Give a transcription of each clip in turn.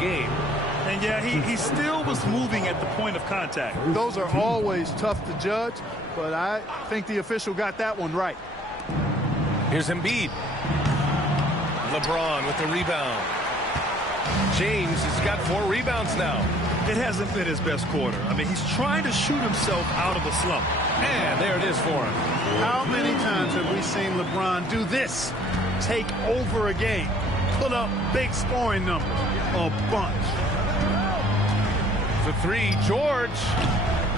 game. And yeah, he still was moving at the point of contact. Those are always tough to judge, but I think the official got that one right. Here's Embiid. LeBron with the rebound. James has got 4 rebounds now. It hasn't been his best quarter. I mean, he's trying to shoot himself out of a slump. And there it is for him. How many times have we seen LeBron do this? Take over a game. Put up big scoring numbers. A bunch. For 3, George.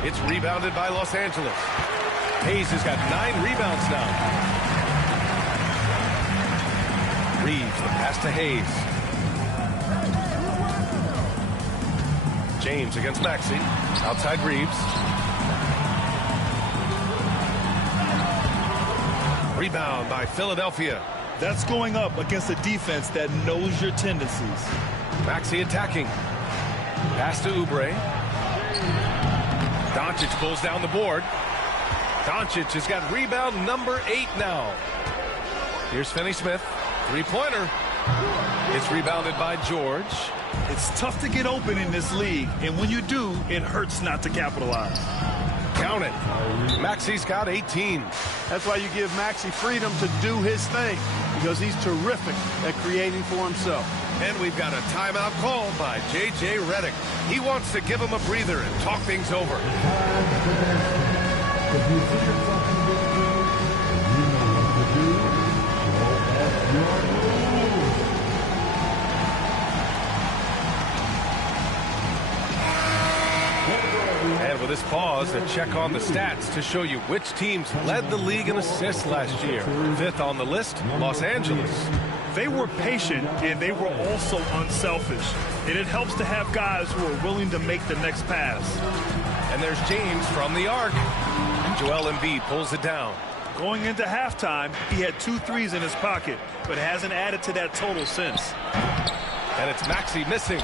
It's rebounded by Los Angeles. Hayes has got 9 rebounds now. Reeves, the pass to Hayes. James against Maxey. Outside Reeves. Rebound by Philadelphia. That's going up against a defense that knows your tendencies. Maxey attacking. Pass to Oubre. Doncic pulls down the board. Doncic has got rebound number 8 now. Here's Finney-Smith. 3-pointer. It's rebounded by George. It's tough to get open in this league, and when you do, it hurts not to capitalize. Count it. Maxey's got 18. That's why you give Maxey freedom to do his thing, because he's terrific at creating for himself. And we've got a timeout called by J.J. Redick. He wants to give him a breather and talk things over. And with this pause, a check on the stats to show you which teams led the league in assists last year. 5th on the list, Los Angeles. They were patient, and they were also unselfish. And it helps to have guys who are willing to make the next pass. And there's James from the arc. Joel Embiid pulls it down. Going into halftime, he had 2 threes in his pocket, but hasn't added to that total since. And it's Maxey missing.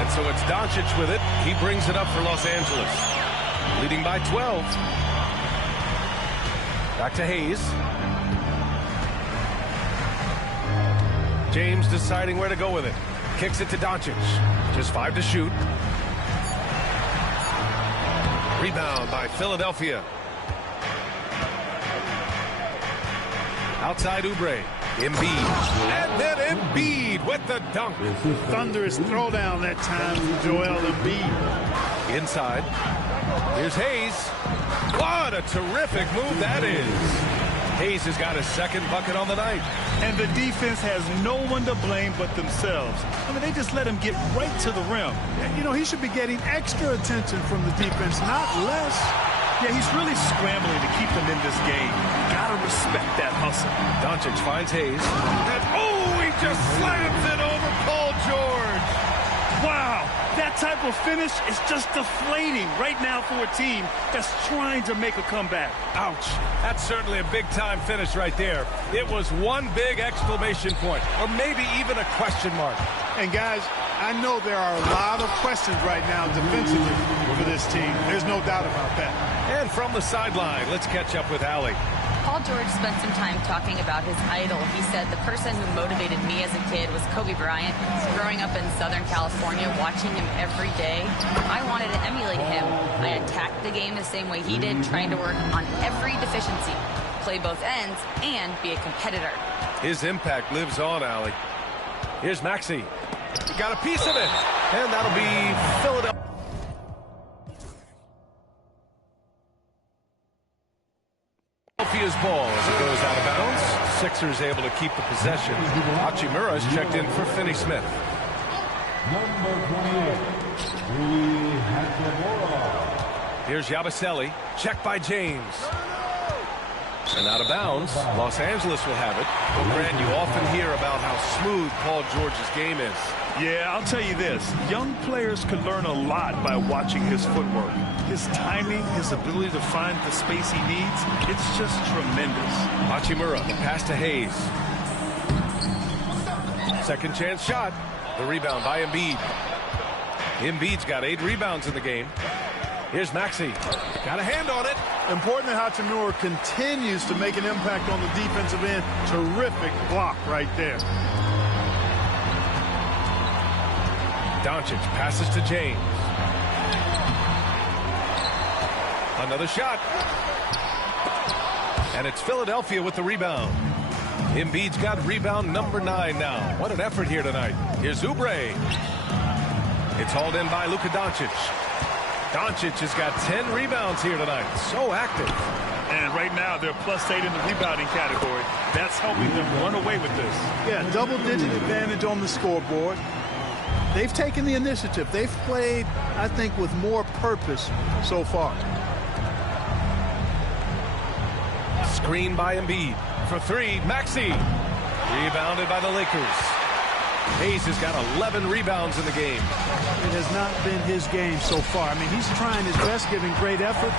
And so it's Doncic with it. He brings it up for Los Angeles. Leading by 12. Back to Hayes. James deciding where to go with it. Kicks it to Doncic. Just 5 to shoot. Rebound by Philadelphia. Outside Oubre. Embiid. And then Embiid with the dunk. Thunderous throwdown that time from Joel Embiid. Inside. Here's Hayes. What a terrific move that is. Hayes has got his 2nd bucket on the night. And the defense has no one to blame but themselves. I mean, they just let him get right to the rim. You know, he should be getting extra attention from the defense, not less. Yeah, he's really scrambling to keep them in this game. Gotta respect that hustle. Doncic finds Hayes. And he just slams it over Paul George. Wow, that type of finish is just deflating right now for a team that's trying to make a comeback. Ouch. That's certainly a big-time finish right there. It was one big exclamation point, or maybe even a question mark. And guys, I know there are a lot of questions right now defensively for this team. There's no doubt about that. And from the sideline, let's catch up with Allie. Paul George spent some time talking about his idol. He said, the person who motivated me as a kid was Kobe Bryant. Growing up in Southern California, watching him every day, I wanted to emulate him. I attacked the game the same way he did, trying to work on every deficiency, play both ends, and be a competitor. His impact lives on, Allie. Here's Maxey. Got a piece of it. And that'll be Philadelphia. Philadelphia's ball as it goes out of bounds. Sixers able to keep the possession. Hachimura is checked in for Finney-Smith. Number 28, Rui Hachimura. Here's Yabusele. Checked by James. And out of bounds, Los Angeles will have it. Well, Grant, you often hear about how smooth Paul George's game is. Yeah, I'll tell you this. Young players can learn a lot by watching his footwork. His timing, his ability to find the space he needs, it's just tremendous. Hachimura, the pass to Hayes. Second chance shot. The rebound by Embiid. Embiid's got 8 rebounds in the game. Here's Maxey. Got a hand on it. Important that Hachimura continues to make an impact on the defensive end. Terrific block right there. Doncic passes to James. Another shot. And it's Philadelphia with the rebound. Embiid's got rebound number 9 now. What an effort here tonight. Here's Oubre. It's hauled in by Luka Doncic. Doncic has got 10 rebounds here tonight. So active. And right now, they're +8 in the rebounding category. That's helping them run away with this. Yeah, double-digit advantage on the scoreboard. They've taken the initiative. They've played, I think, with more purpose so far. Screen by Embiid. For 3, Maxey. Rebounded by the Lakers. Hayes has got 11 rebounds in the game. It has not been his game so far. I mean, he's trying his best, giving great effort,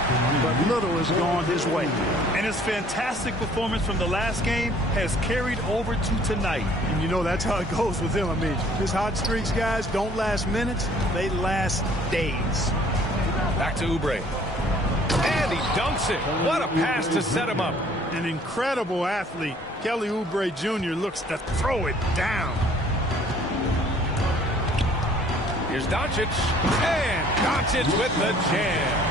but little has gone his way. And his fantastic performance from the last game has carried over to tonight. And you know that's how it goes with him, I mean. His hot streaks, guys, don't last minutes. They last days. Back to Oubre. And he dunks it. What a pass to set him up. An incredible athlete. Kelly Oubre Jr. looks to throw it down. Here's Doncic. And Doncic with the jam.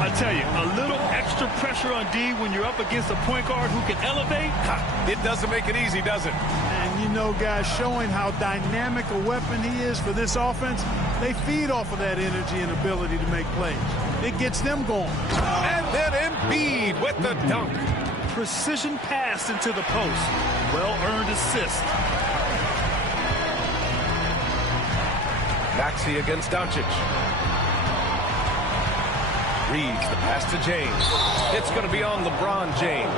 I tell you, a little extra pressure on D when you're up against a point guard who can elevate. It doesn't make it easy, does it? And you know, guys, showing how dynamic a weapon he is for this offense, they feed off of that energy and ability to make plays. It gets them going. And then Embiid with the dunk. Precision pass into the post. Well-earned assist. Maxey against Doncic. Reads the pass to James. It's going to be on LeBron James.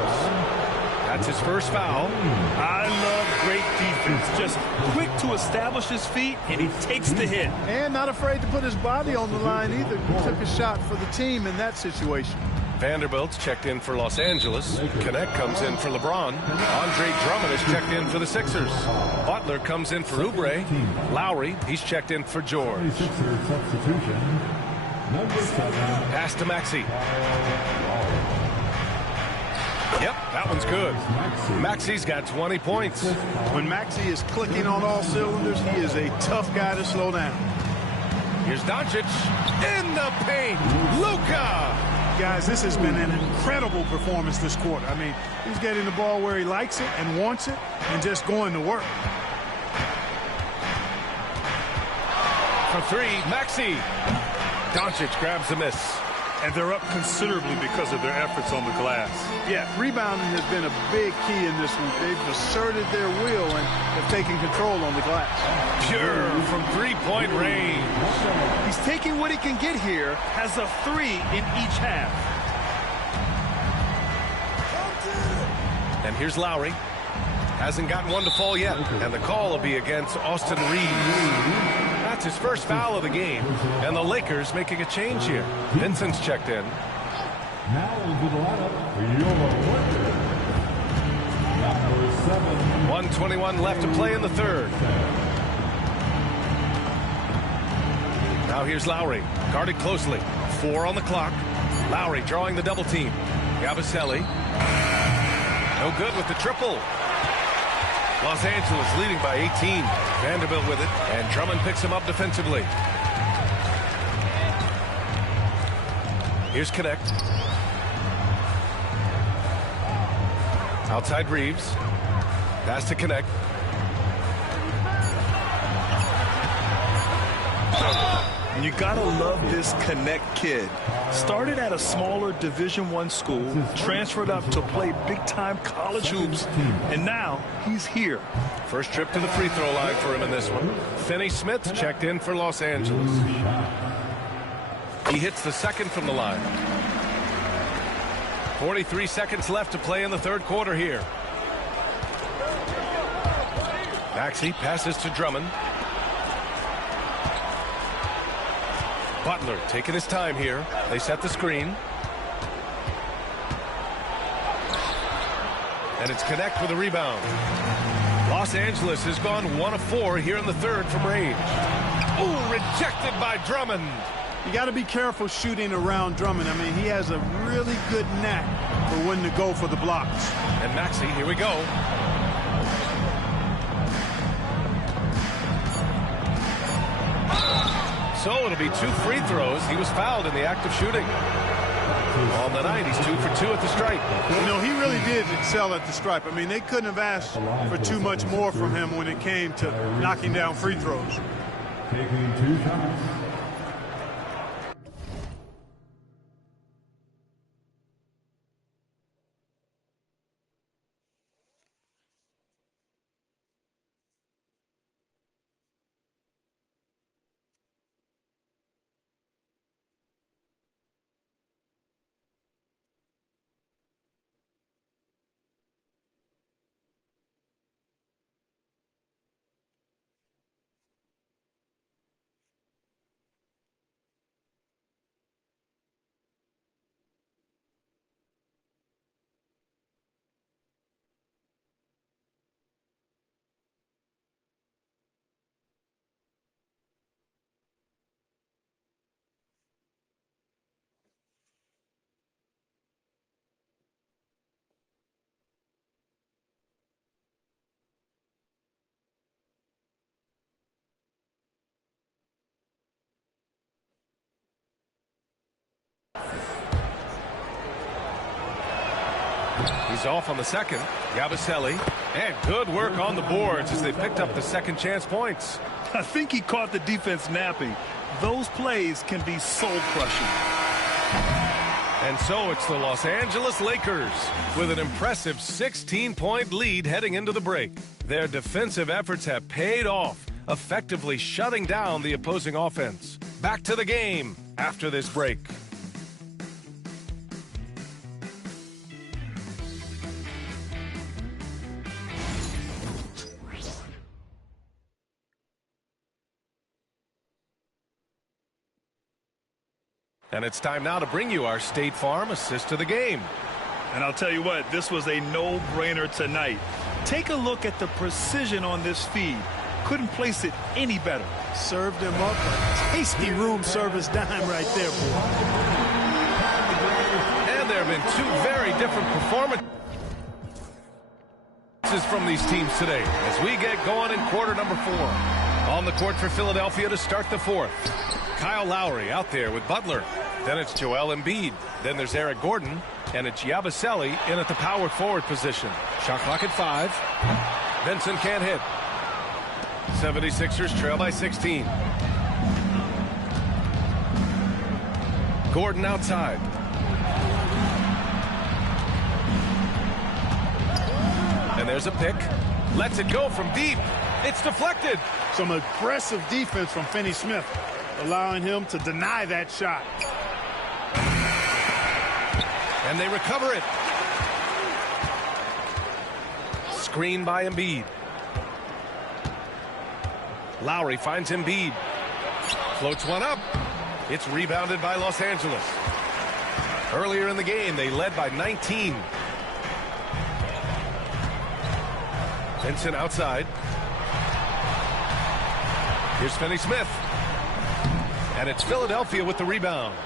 That's his first foul. I love great defense. Just quick to establish his feet, and he takes the hit. And not afraid to put his body on the line either. He took a shot for the team in that situation. Vanderbilt's checked in for Los Angeles. Connect comes in for LeBron. Andre Drummond is checked in for the Sixers. Butler comes in for Oubre. Lowry, he's checked in for George. Sixers substitution. Number 7. Pass to Maxey. Yep, that one's good. Maxey's got 20 points. When Maxey is clicking on all cylinders, he is a tough guy to slow down. Here's Doncic in the paint. Luka! Guys, this has been an incredible performance this quarter. I mean, he's getting the ball where he likes it and wants it and just going to work. For 3, Maxey. Doncic grabs the miss. And they're up considerably because of their efforts on the glass. Yeah, rebounding has been a big key in this one. They've asserted their will and have taken control on the glass. Pure from 3-point range. He's taking what he can get here, has a 3 in each half. And here's Lowry. Hasn't gotten one to fall yet. And the call will be against Austin Reeves. That's his first foul of the game. And the Lakers making a change here. Vincent's checked in. Now into the lineup for your Lakers. Number 7. 1:21 left to play in the third. Now here's Lowry. Guarded closely. 4 on the clock. Lowry drawing the double team. Yabusele. No good with the triple. Los Angeles leading by 18. Vanderbilt with it, and Drummond picks him up defensively. Here's Connect. Outside Reeves. Pass to Connect. And you gotta love this Connect kid. Started at a smaller Division I school, transferred up to play big-time college hoops, and now he's here. First trip to the free throw line for him in this one. Finney Smith checked in for Los Angeles. He hits the second from the line. 43 seconds left to play in the third quarter here. Maxey passes to Drummond. Butler taking his time here. They set the screen. And it's Connect with a rebound. Los Angeles has gone 1 of 4 here in the third from range. Ooh, rejected by Drummond. You got to be careful shooting around Drummond. I mean, he has a really good knack for when to go for the blocks. And Maxey, here we go. so it'll be 2 free throws. He was fouled in the act of shooting. On the night, he's 2 for 2 at the stripe. You know, he really did excel at the stripe. I mean, they couldn't have asked for too much more from him when it came to knocking down free throws. Taking 2 shots. He's off on the second. Yabusele. And good work on the boards as they picked up the second chance points. I think he caught the defense napping. Those plays can be soul-crushing. And so it's the Los Angeles Lakers with an impressive 16-point lead heading into the break. Their defensive efforts have paid off, effectively shutting down the opposing offense. Back to the game after this break. And it's time now to bring you our State Farm assist to the game. And I'll tell you what, this was a no-brainer tonight. Take a look at the precision on this feed. Couldn't place it any better. Served him up a tasty room service dime right there, boy. And there have been 2 very different performances from these teams today as we get going in quarter number 4. On the court for Philadelphia to start the 4th. Kyle Lowry out there with Butler. Then it's Joel Embiid. Then there's Eric Gordon. And it's Yabusele in at the power forward position. Shot clock at 5. Vincent can't hit. 76ers trail by 16. Gordon outside. And there's a pick. Lets it go from deep. It's deflected. Some aggressive defense from Finney-Smith, allowing him to deny that shot. And they recover it. Screen by Embiid. Lowry finds Embiid. Floats one up. It's rebounded by Los Angeles. Earlier in the game, they led by 19. Vincent outside. Here's Finney-Smith. And it's Philadelphia with the rebound.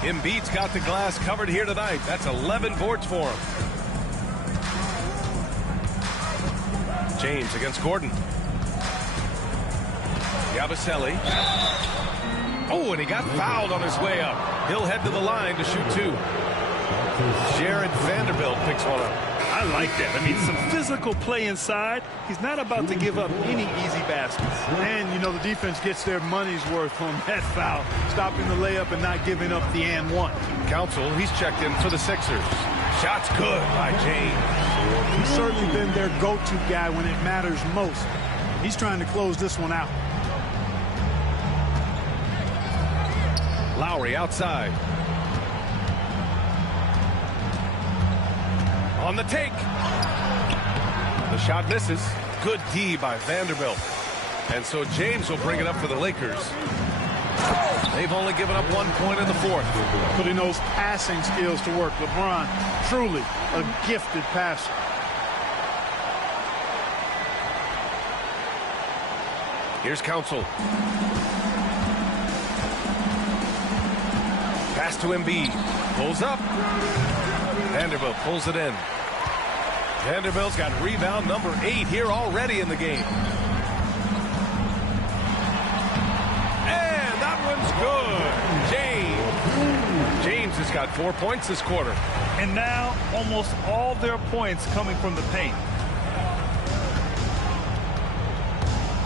Embiid's got the glass covered here tonight. That's 11 boards for him. James against Gordon. Yabusele. Oh, and he got fouled on his way up. He'll head to the line to shoot 2. Jared Vanderbilt picks one up. I like that. I mean, some physical play inside. He's not about to give up any easy baskets. And, you know, the defense gets their money's worth on that foul, stopping the layup and not giving up the and one. Council, he's checked in for the Sixers. Shot's good by James. He's certainly been their go-to guy when it matters most. He's trying to close this one out. Lowry outside. On the take. The shot misses. Good D by Vanderbilt. And so James will bring it up for the Lakers. They've only given up 1 point in the 4th. Putting those passing skills to work. LeBron, truly a gifted passer. Here's Council. Pass to Embiid. Pulls up. Vanderbilt pulls it in. Vanderbilt's got rebound number 8 here already in the game. And that got 4 points this quarter. And now almost all their points coming from the paint.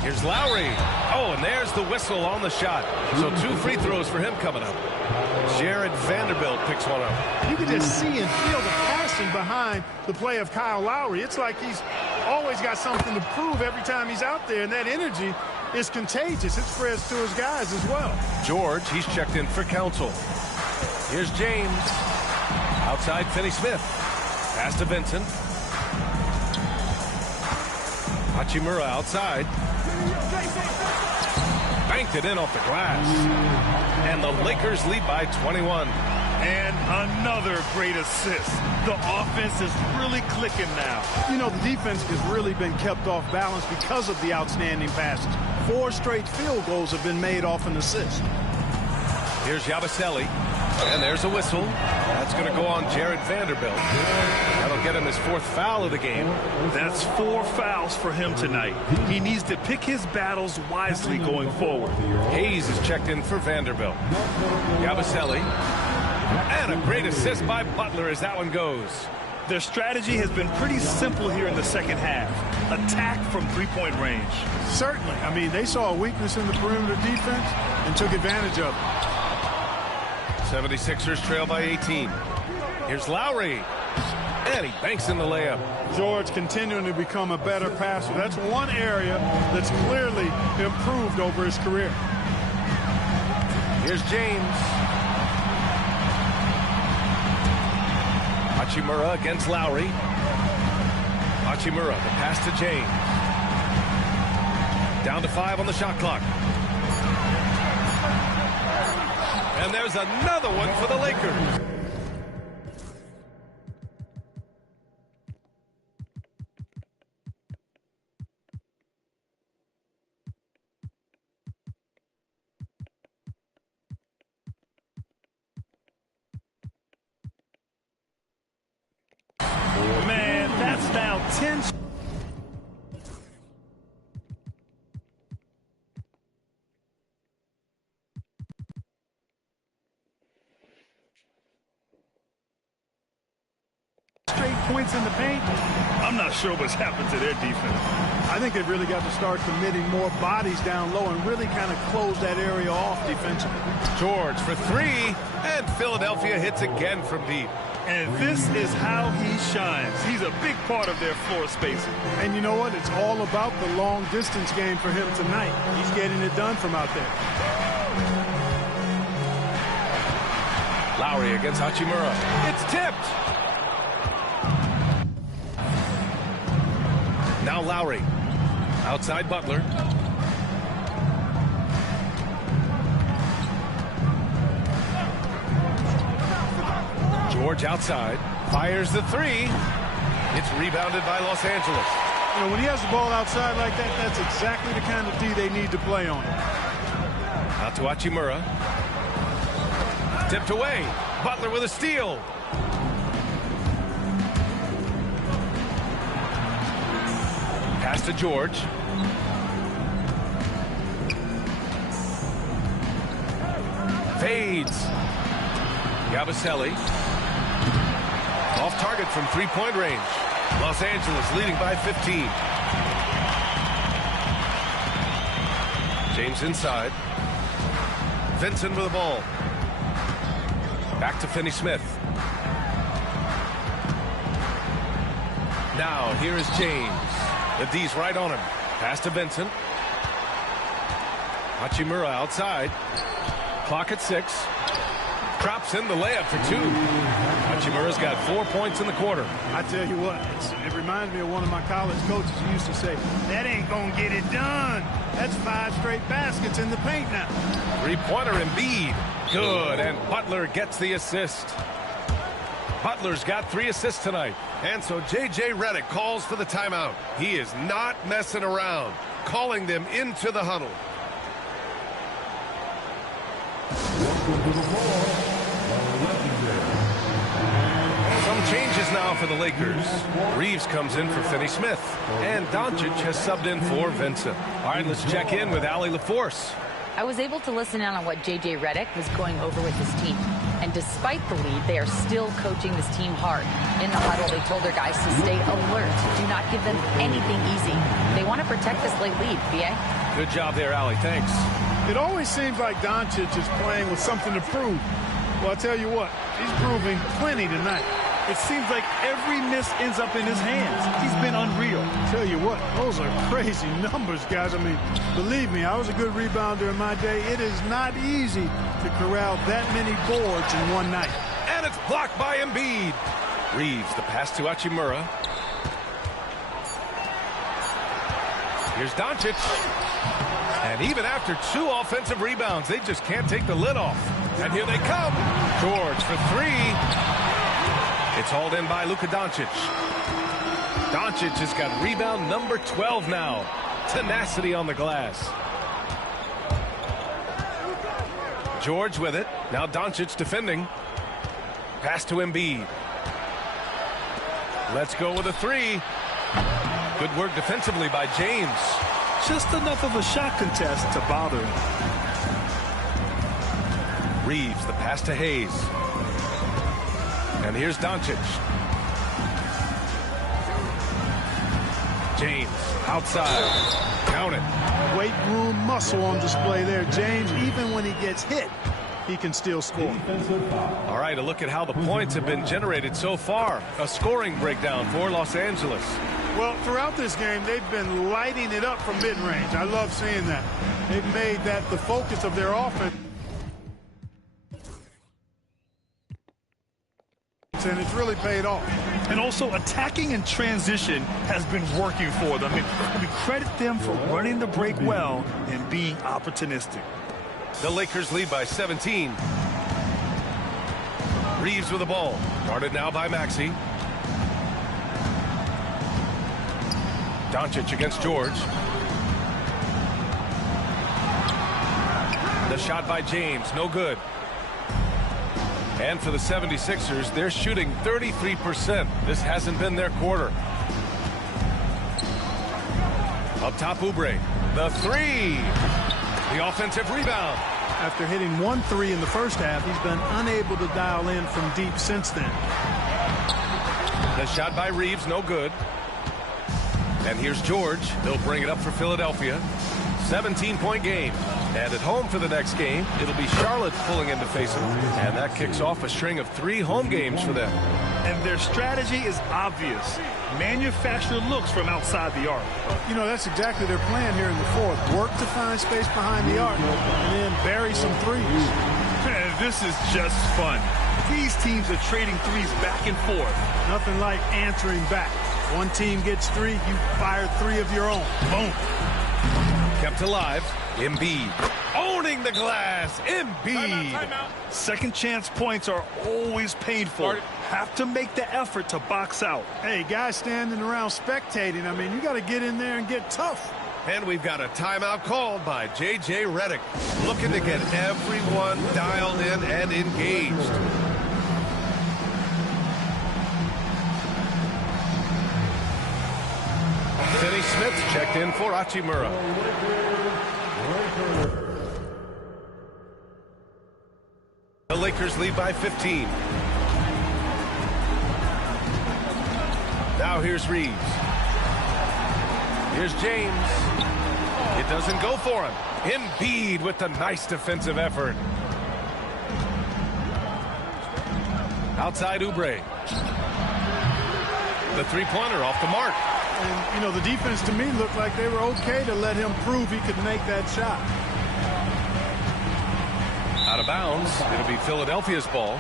Here's Lowry. Oh, and there's the whistle on the shot. So 2 free throws for him coming up. Jared Vanderbilt picks one up. You can just see and feel the passion behind the play of Kyle Lowry. It's like he's always got something to prove every time he's out there, and that energy is contagious. It spreads to his guys as well. George, he's checked in for Council. Here's James. Outside Finney-Smith. Pass to Vincent. Hachimura outside. Banked it in off the glass. And the Lakers lead by 21. And another great assist. The offense is really clicking now. You know, the defense has really been kept off balance because of the outstanding passes. 4 straight field goals have been made off an assist. Here's Yabusele. And there's a whistle. That's going to go on Jared Vanderbilt. That'll get him his 4th foul of the game. That's 4 fouls for him tonight. He needs to pick his battles wisely going forward. Hayes is checked in for Vanderbilt. Yabusele. And a great assist by Butler as that one goes. Their strategy has been pretty simple here in the second half. Attack from 3-point range. Certainly. I mean, they saw a weakness in the perimeter defense and took advantage of it. 76ers trail by 18. Here's Lowry. And he banks in the layup. George continuing to become a better passer. That's one area that's clearly improved over his career. Here's James. Hachimura against Lowry. Hachimura, the pass to James. Down to 5 on the shot clock. And there's another one for the Lakers. Man, that's now 10. Straight points in the paint. I'm not sure what's happened to their defense. I think they've really got to start committing more bodies down low and really kind of close that area off defensively. George for 3, and Philadelphia hits again from deep. And this is how he shines. He's a big part of their floor spacing. And you know what? It's all about the long distance game for him tonight. He's getting it done from out there. Lowry against Hachimura. It's tipped. Now Lowry. Outside Butler. George outside. Fires the 3. It's rebounded by Los Angeles. You know, when he has the ball outside like that, that's exactly the kind of D they need to play on. Out to Hachimura. Tipped away. Butler with a steal. Pass to George. Fades. Yabusele. Off target from 3-point range. Los Angeles leading by 15. James inside. Vincent with the ball. Back to Finney-Smith. Now here is James. The D's right on him. Pass to Vincent. Hachimura outside. Clock at 6. Drops in the layup for 2. Hachimura's got 4 points in the quarter. I tell you what, it reminds me of one of my college coaches who used to say, that ain't gonna get it done. That's 5 straight baskets in the paint now. 3-pointer Embiid. Good, and Butler gets the assist. Butler's got 3 assists tonight. And so J.J. Redick calls for the timeout. He is not messing around, calling them into the huddle. Some changes now for the Lakers. Reeves comes in for Finney-Smith. And Doncic has subbed in for Vincent. All right, let's check in with Allie LaForce. I was able to listen in on what J.J. Redick was going over with his team. And despite the lead, they are still coaching this team hard. In the huddle, they told their guys to stay alert. Do not give them anything easy. They want to protect this late lead, B.A. Good job there, Allie. Thanks. It always seems like Doncic is playing with something to prove. Well, I'll tell you what, he's proving plenty tonight. It seems like every miss ends up in his hands. He's been unreal. Tell you what, those are crazy numbers, guys. I mean, believe me, I was a good rebounder in my day. It is not easy to corral that many boards in one night. And it's blocked by Embiid. Reeves, the pass to Hachimura. Here's Doncic. And even after 2 offensive rebounds, they just can't take the lid off. And here they come. George for 3. It's hauled in by Luka Doncic. Doncic has got rebound number 12 now. Tenacity on the glass. George with it. Now Doncic defending. Pass to Embiid. Let's go with a 3. Good work defensively by James. Just enough of a shot contest to bother him. Reeves, the pass to Hayes. And here's Doncic. James, outside. Count it. Weight room muscle on display there. James, even when he gets hit, he can still score. All right, a look at how the points have been generated so far. A scoring breakdown for Los Angeles. Well, throughout this game, they've been lighting it up from mid-range. I love seeing that. They've made that the focus of their offense. And it's really paid off. And also attacking in transition has been working for them. And we credit them for running the break well and being opportunistic. The Lakers lead by 17. Reeves with the ball. Guarded now by Maxey. Doncic against George. The shot by James, no good. And for the 76ers, they're shooting 33%. This hasn't been their quarter. Up top, Oubre. The 3. The offensive rebound. After hitting 1 3 in the first half, he's been unable to dial in from deep since then. The shot by Reeves, no good. And here's George. He'll bring it up for Philadelphia. 17-point game. And at home for the next game, it'll be Charlotte pulling in to face them. And that kicks off a string of 3 home games for them. And their strategy is obvious. Manufacture looks from outside the arc. You know, that's exactly their plan here in the fourth. Work to find space behind the arc and then bury some threes. And this is just fun. These teams are trading threes back and forth. Nothing like answering back. One team gets 3, you fire 3 of your own. Boom. Kept alive. Embiid. Owning the glass. Embiid. Timeout. Second chance points are always painful. Have to make the effort to box out. Hey, guys standing around spectating. I mean, you got to get in there and get tough. And we've got a timeout called by J.J. Redick, looking to get everyone dialed in and engaged. Finney Smith checked in for Hachimura. The Lakers lead by 15. Now here's Reeves. Here's James. It doesn't go for him. Embiid with the nice defensive effort. Outside Oubre. The three-pointer off the mark. And, you know, the defense to me looked like they were okay to let him prove he could make that shot. Out of bounds. It'll be Philadelphia's ball.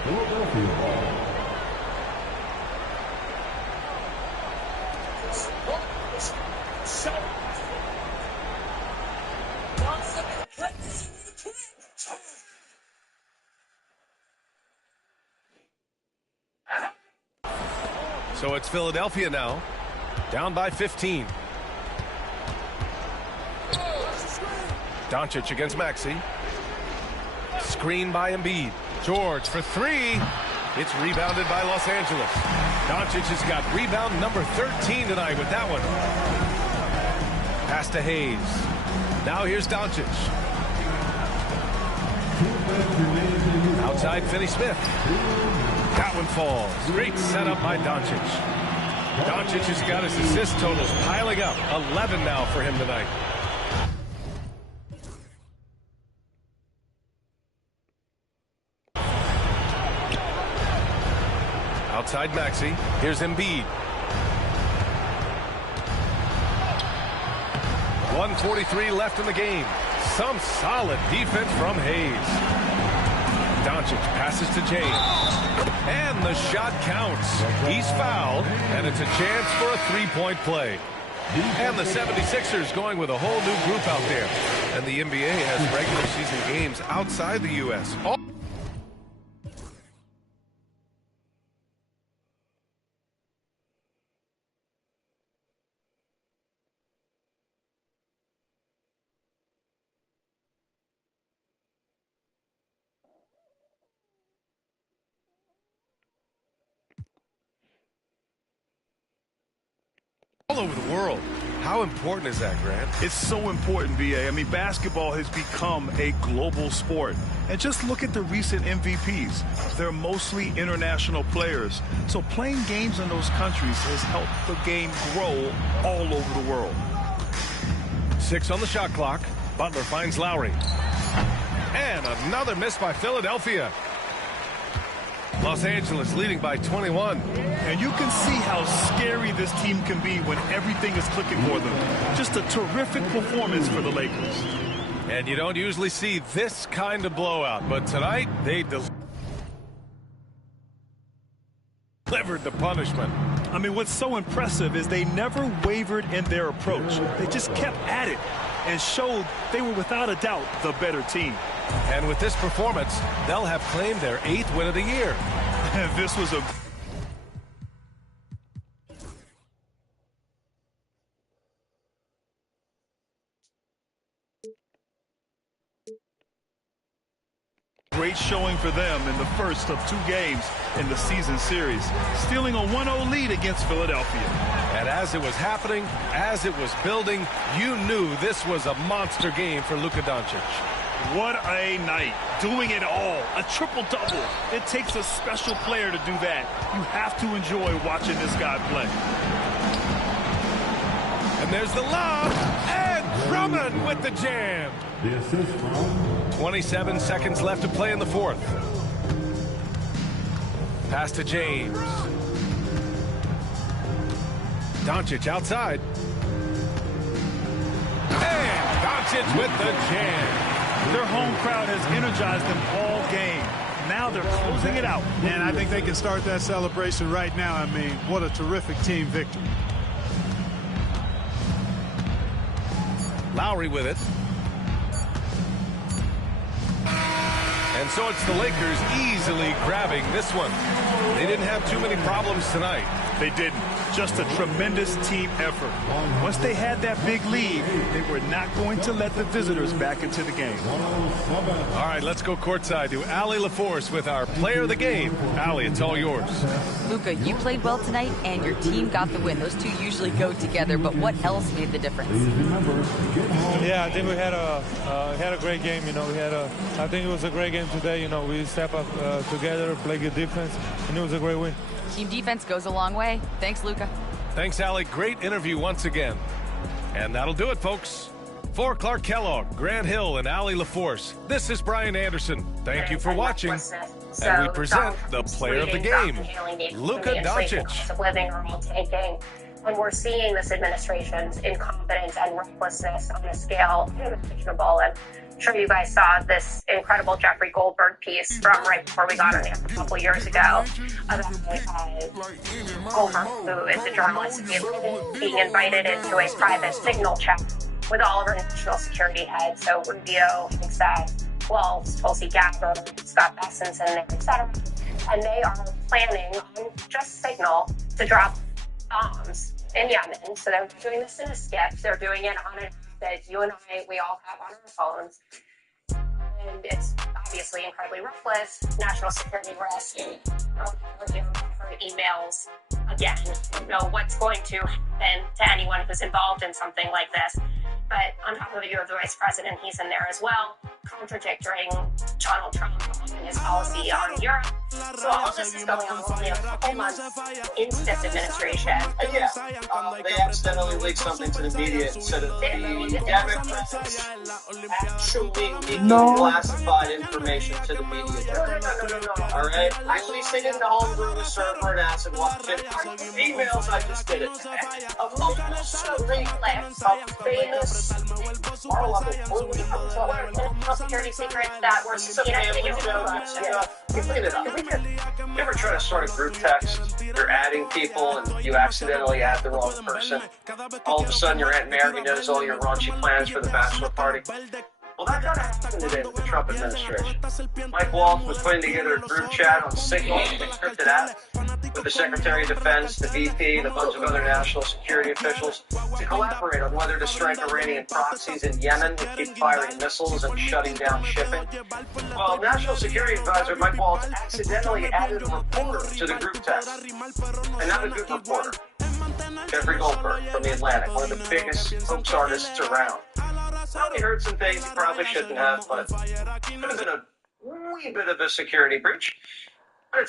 So it's Philadelphia now, down by 15. Doncic against Maxey. Screen by Embiid. George for 3. It's rebounded by Los Angeles. Doncic has got rebound number 13 tonight with that one. Pass to Hayes. Now here's Doncic. Outside, Finney-Smith. That one falls. Great setup by Doncic. Doncic has got his assist totals piling up. 11 now for him tonight. Outside Maxey. Here's Embiid. 1:43 left in the game. Some solid defense from Hayes. Doncic passes to James. And the shot counts. He's fouled, and it's a chance for a three-point play. And the 76ers going with a whole new group out there. And the NBA has regular season games outside the U.S. All over the world. How important is that, Grant? It's so important, VA. I mean, basketball has become a global sport. And just look at the recent MVPs. They're mostly international players. So playing games in those countries has helped the game grow all over the world. 6 on the shot clock. Butler finds Lowry. And another miss by Philadelphia. Los Angeles leading by 21. And you can see how scary this team can be when everything is clicking for them. Just a terrific performance for the Lakers. And you don't usually see this kind of blowout, but tonight they delivered the punishment. I mean, what's so impressive is they never wavered in their approach. They just kept at it and showed they were without a doubt the better team. And with this performance, they'll have claimed their 8th win of the year. This was a great showing for them in the first of 2 games in the season series, stealing a 1-0 lead against Philadelphia. And as it was happening, as it was building, you knew this was a monster game for Luka Doncic. What a night. Doing it all. A triple-double. It takes a special player to do that. You have to enjoy watching this guy play. And there's the lob. And Drummond with the jam. The assist from 27 seconds left to play in the 4th. Pass to James. Doncic outside. And Doncic with the jam. Their home crowd has energized them all game. Now they're closing it out. And I think they can start that celebration right now. I mean, what a terrific team victory. Lowry with it. And so it's the Lakers easily grabbing this one. They didn't have too many problems tonight. They didn't. Just a tremendous team effort. Once they had that big lead, they were not going to let the visitors back into the game. All right, let's go courtside to Allie LaForce with our player of the game. Allie, it's all yours. Luka, you played well tonight, and your team got the win. Those two usually go together, but what else made the difference? Yeah, I think we had a great game. You know, I think it was a great game today. You know, we step up together, play good defense, and it was a great win. Team defense goes a long way. Thanks, Luka. Thanks, Allie. Great interview once again. And that'll do it, folks. For Clark Kellogg, Grant Hill, and Allie LaForce, this is Brian Anderson. Thank you for watching. And we present the player of the game, Luka Doncic. Living are all tanking. And we're seeing this administration's incompetence and recklessness on a scale unimaginable. And I'm sure you guys saw this incredible Jeffrey Goldberg piece from right before we got on air a couple years ago about Goldberg, who is a journalist, being invited into a private signal chat with all of our national security heads. So Rubio, thinks that, well, Tulsi Gabbard, Scott Bessent's in there, etc. And they are planning on just Signal to drop bombs in Yemen. So they're doing this in a skip. They're doing it on an app that you and I, we all have on our phones. And it's obviously incredibly reckless, national security risk, for emails. Again, you know what's going to happen to anyone who's involved in something like this. But on top of it, you have the vice president. He's in there as well. contradicting Donald Trump and his policy on Europe. So all this is going on only a couple months into this administration. They accidentally leaked something to the media instead of the Democrats actually leaking classified information to the media. No. All right? Actually sitting in the homebrew server and acid watching emails. I just did it today. Of famous security secrets that were You clean it up. You ever try to start a group text? You're adding people and you accidentally add the wrong person. All of a sudden your Aunt Mary knows all your raunchy plans for the bachelor party. Well, that kind of happened today with the Trump administration. Mike Waltz was putting together a group chat on Signal, an encrypted app, with the Secretary of Defense, the VP, and a bunch of other national security officials to collaborate on whether to strike Iranian proxies in Yemen and keep firing missiles and shutting down shipping. Well, National Security Advisor Mike Waltz accidentally added a reporter to the group text. And not a good reporter. Jeffrey Goldberg from The Atlantic, one of the biggest hoax artists around. Well, he heard some things he probably shouldn't have, but it could have been a wee bit of a security breach.